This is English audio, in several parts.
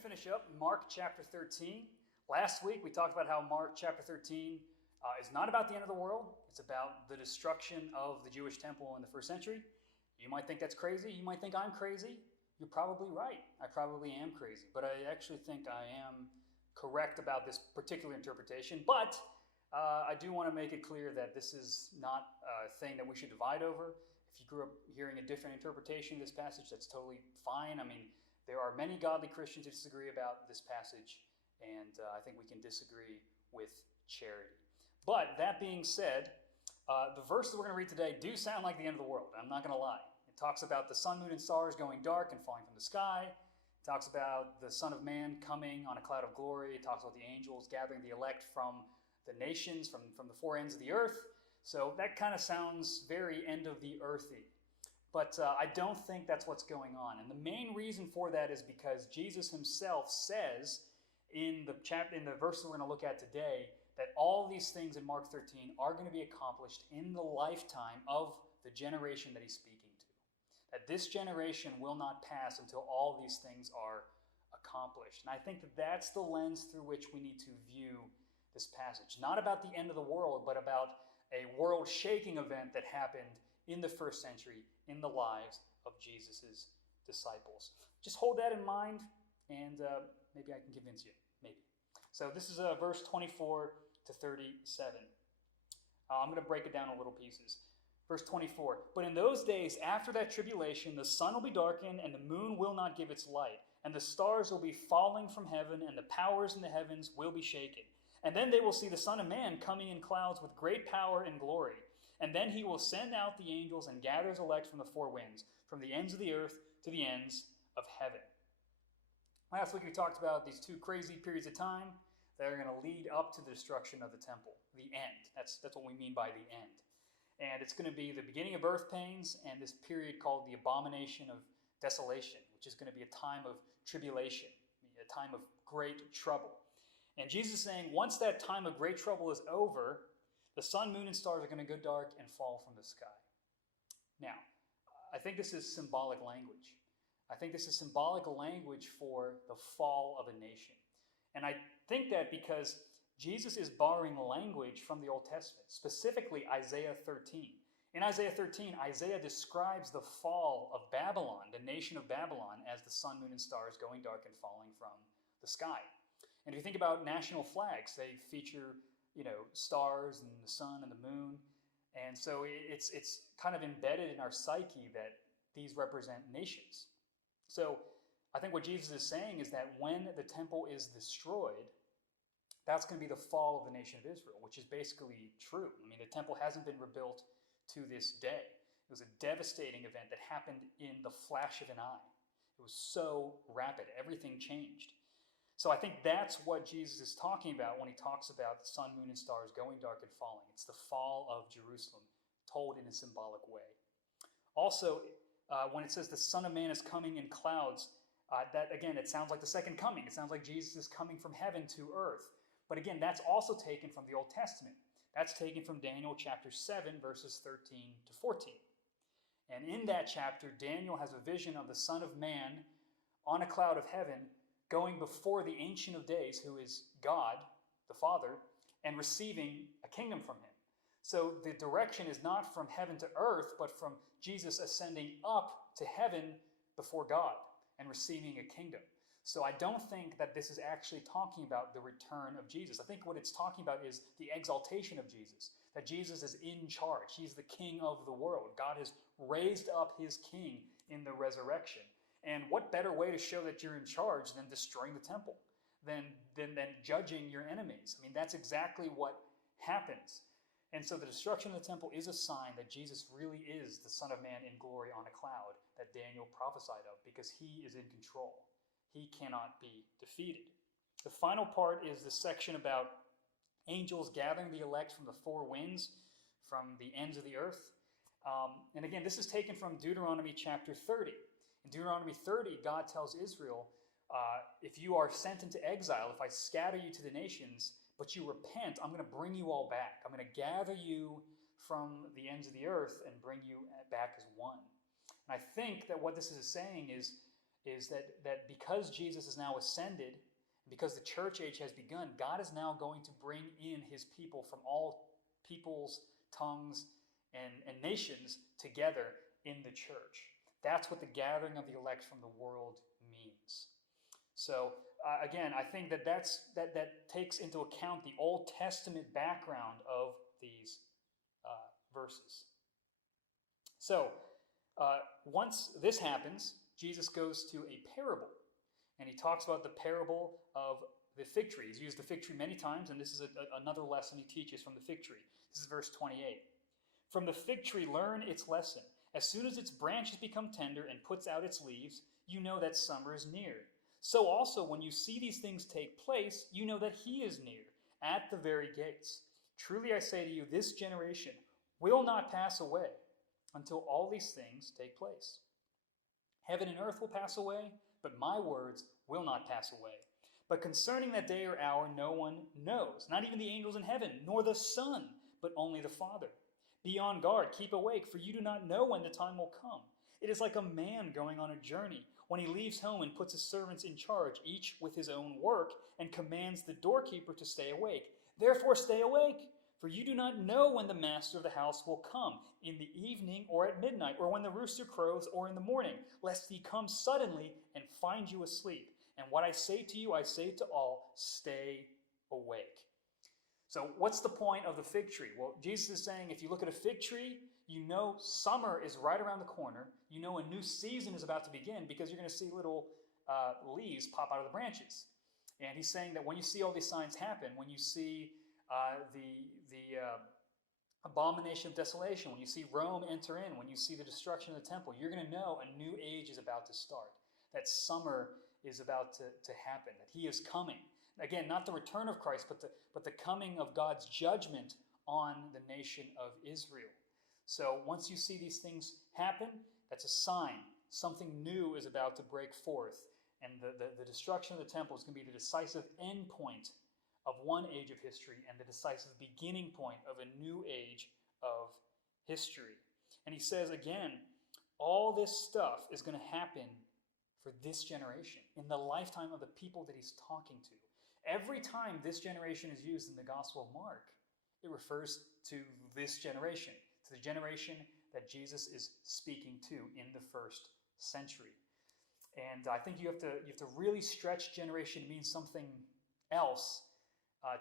to finish up Mark chapter 13. Last week we talked about how Mark chapter 13 is not about the end of the world. It's about the destruction of the Jewish temple in the first century. You might think that's crazy. You might think I'm crazy. You're probably right. I probably am crazy. But I actually think I am correct about this particular interpretation. But I do want to make it clear that this is not a thing that we should divide over. If you grew up hearing a different interpretation of this passage, that's totally fine. I mean, there are many godly Christians who disagree about this passage, and I think we can disagree with charity. But that being said, the verses we're going to read today do sound like the end of the world. I'm not going to lie. It talks about the sun, moon, and stars going dark and falling from the sky. It talks about the Son of Man coming on a cloud of glory. It talks about the angels gathering the elect from the nations, from the four ends of the earth. So that kind of sounds very end of the earthy. But I don't think that's what's going on. And the main reason for that is because Jesus himself says in the verse we're going to look at today that all these things in Mark 13 are going to be accomplished in the lifetime of the generation that he's speaking to. That this generation will not pass until all these things are accomplished. And I think that that's the lens through which we need to view this passage. Not about the end of the world, but about a world-shaking event that happened in the first century in the lives of Jesus' disciples. Just hold that in mind, and maybe I can convince you. Maybe. So this is verse 24 to 37. I'm going to break it down in little pieces. Verse 24. But in those days, after that tribulation, the sun will be darkened, and the moon will not give its light, and the stars will be falling from heaven, and the powers in the heavens will be shaken. And then they will see the Son of Man coming in clouds with great power and glory. And then he will send out the angels and gather his elect from the four winds, from the ends of the earth to the ends of heaven. Last week we talked about these two crazy periods of time that are going to lead up to the destruction of the temple, the end. That's what we mean by the end. And it's going to be the beginning of birth pains and this period called the abomination of desolation, which is going to be a time of tribulation, a time of great trouble. And Jesus is saying once that time of great trouble is over, the sun, moon, and stars are going to go dark and fall from the sky. Now, I think this is symbolic language. I think this is symbolic language for the fall of a nation. And I think that because Jesus is borrowing language from the Old Testament, specifically Isaiah 13. In Isaiah 13, Isaiah describes the fall of Babylon, the nation of Babylon, as the sun, moon, and stars going dark and falling from the sky. And if you think about national flags, they feature stars and the sun and the moon. And so it's kind of embedded in our psyche that these represent nations. So I think what Jesus is saying is that when the temple is destroyed, that's going to be the fall of the nation of Israel, which is basically true. I mean, the temple hasn't been rebuilt to this day. It was a devastating event that happened in the flash of an eye. It was so rapid. Everything changed. So I think that's what Jesus is talking about when he talks about the sun, moon, and stars going dark and falling. It's the fall of Jerusalem, told in a symbolic way. Also, when it says the Son of Man is coming in clouds, that again, it sounds like the second coming. It sounds like Jesus is coming from heaven to earth. But again, that's also taken from the Old Testament. That's taken from Daniel chapter 7, verses 13 to 14. And in that chapter, Daniel has a vision of the Son of Man on a cloud of heaven going before the Ancient of Days, who is God, the Father, and receiving a kingdom from him. So the direction is not from heaven to earth, but from Jesus ascending up to heaven before God and receiving a kingdom. So I don't think that this is actually talking about the return of Jesus. I think what it's talking about is the exaltation of Jesus, that Jesus is in charge. He's the king of the world. God has raised up his king in the resurrection. And what better way to show that you're in charge than destroying the temple, than judging your enemies? I mean, that's exactly what happens. And so the destruction of the temple is a sign that Jesus really is the Son of Man in glory on a cloud that Daniel prophesied of, because he is in control. He cannot be defeated. The final part is the section about angels gathering the elect from the four winds, from the ends of the earth. And again, this is taken from Deuteronomy chapter 30. In Deuteronomy 30, God tells Israel, if you are sent into exile, if I scatter you to the nations, but you repent, I'm going to bring you all back. I'm going to gather you from the ends of the earth and bring you back as one. And I think that what this is saying is is that because Jesus is now ascended, because the church age has begun, God is now going to bring in his people from all peoples, tongues, and nations together in the church. That's what the gathering of the elect from the world means. So again, I think that takes into account the Old Testament background of these verses. So once this happens, Jesus goes to a parable, and he talks about the parable of the fig tree. He's used the fig tree many times, and this is another lesson he teaches from the fig tree. This is verse 28. From the fig tree learn its lesson. As soon as its branches become tender and puts out its leaves, you know that summer is near. So also, when you see these things take place, you know that he is near, at the very gates. Truly I say to you, this generation will not pass away until all these things take place. Heaven and earth will pass away, but my words will not pass away. But concerning that day or hour, no one knows, not even the angels in heaven, nor the Son, but only the Father. Be on guard, keep awake, for you do not know when the time will come. It is like a man going on a journey, when he leaves home and puts his servants in charge, each with his own work, and commands the doorkeeper to stay awake. Therefore stay awake, for you do not know when the master of the house will come, in the evening or at midnight, or when the rooster crows or in the morning, lest he come suddenly and find you asleep. And what I say to you, I say to all, stay awake. So what's the point of the fig tree? Well, Jesus is saying if you look at a fig tree, you know summer is right around the corner. You know a new season is about to begin because you're going to see little leaves pop out of the branches. And he's saying that when you see all these signs happen, when you see the abomination of desolation, when you see Rome enter in, when you see the destruction of the temple, you're going to know a new age is about to start, that summer is about to happen, that he is coming. Again, not the return of Christ, but the coming of God's judgment on the nation of Israel. So once you see these things happen, that's a sign. Something new is about to break forth. And the destruction of the temple is going to be the decisive end point of one age of history and the decisive beginning point of a new age of history. And he says again, all this stuff is going to happen for this generation, in the lifetime of the people that he's talking to. Every time this generation is used in the Gospel of Mark, it refers to this generation, to the generation that Jesus is speaking to in the first century. And I think you have to really stretch generation to mean something else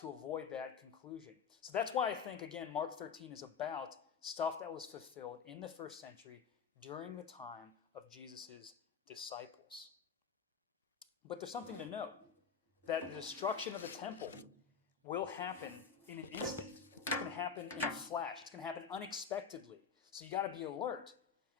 to avoid that conclusion. So that's why I think, again, Mark 13 is about stuff that was fulfilled in the first century during the time of Jesus' disciples. But there's something to note, that the destruction of the temple will happen in an instant. It's going to happen in a flash. It's going to happen unexpectedly. So you got to be alert.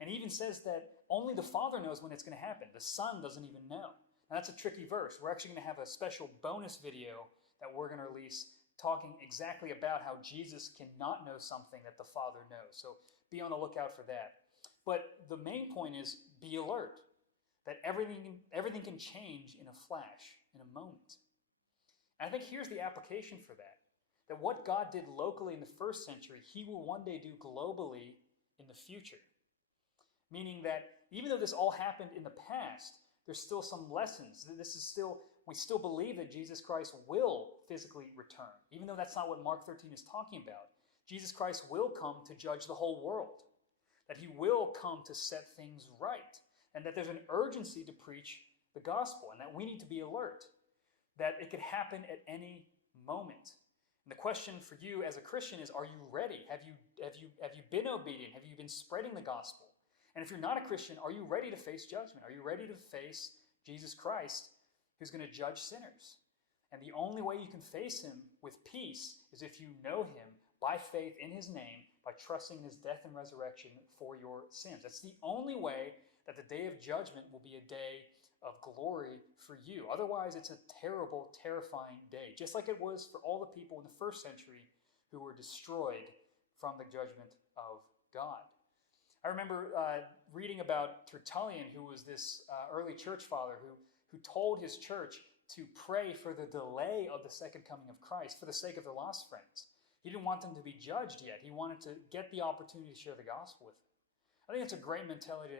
And he even says that only the Father knows when it's going to happen. The Son doesn't even know. Now that's a tricky verse. We're actually going to have a special bonus video that we're going to release talking exactly about how Jesus cannot know something that the Father knows. So be on the lookout for that. But the main point is be alert, that everything can change in a flash, in a moment. And I think here's the application for that, that what God did locally in the first century, he will one day do globally in the future. Meaning that even though this all happened in the past, there's still some lessons. We still believe that Jesus Christ will physically return, even though that's not what Mark 13 is talking about. Jesus Christ will come to judge the whole world, that he will come to set things right, and that there's an urgency to preach the gospel, and that we need to be alert, that it could happen at any moment. And the question for you as a Christian is, are you ready? Have you been obedient? Have you been spreading the gospel? And if you're not a Christian, are you ready to face judgment? Are you ready to face Jesus Christ, who's going to judge sinners? And the only way you can face him with peace is if you know him by faith in his name, by trusting in his death and resurrection for your sins. That's the only way that the day of judgment will be a day of glory for you. Otherwise, it's a terrible, terrifying day, just like it was for all the people in the first century who were destroyed from the judgment of God. I remember reading about Tertullian, who was this early church father who told his church to pray for the delay of the second coming of Christ for the sake of their lost friends. He didn't want them to be judged yet. He wanted to get the opportunity to share the gospel with them. I think it's a great mentality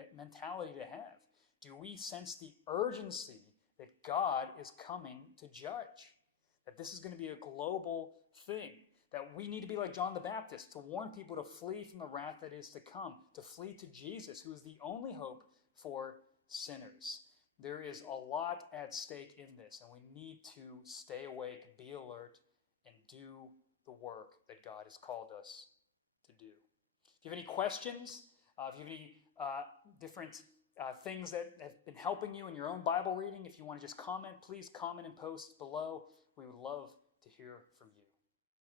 to have. Do we sense the urgency that God is coming to judge? That this is going to be a global thing? That we need to be like John the Baptist, to warn people to flee from the wrath that is to come, to flee to Jesus, who is the only hope for sinners. There is a lot at stake in this, and we need to stay awake, be alert, and do the work that God has called us to do. If you have any questions, if you have any different things that have been helping you in your own Bible reading, if you want to just comment, please comment and post below. We would love to hear from you.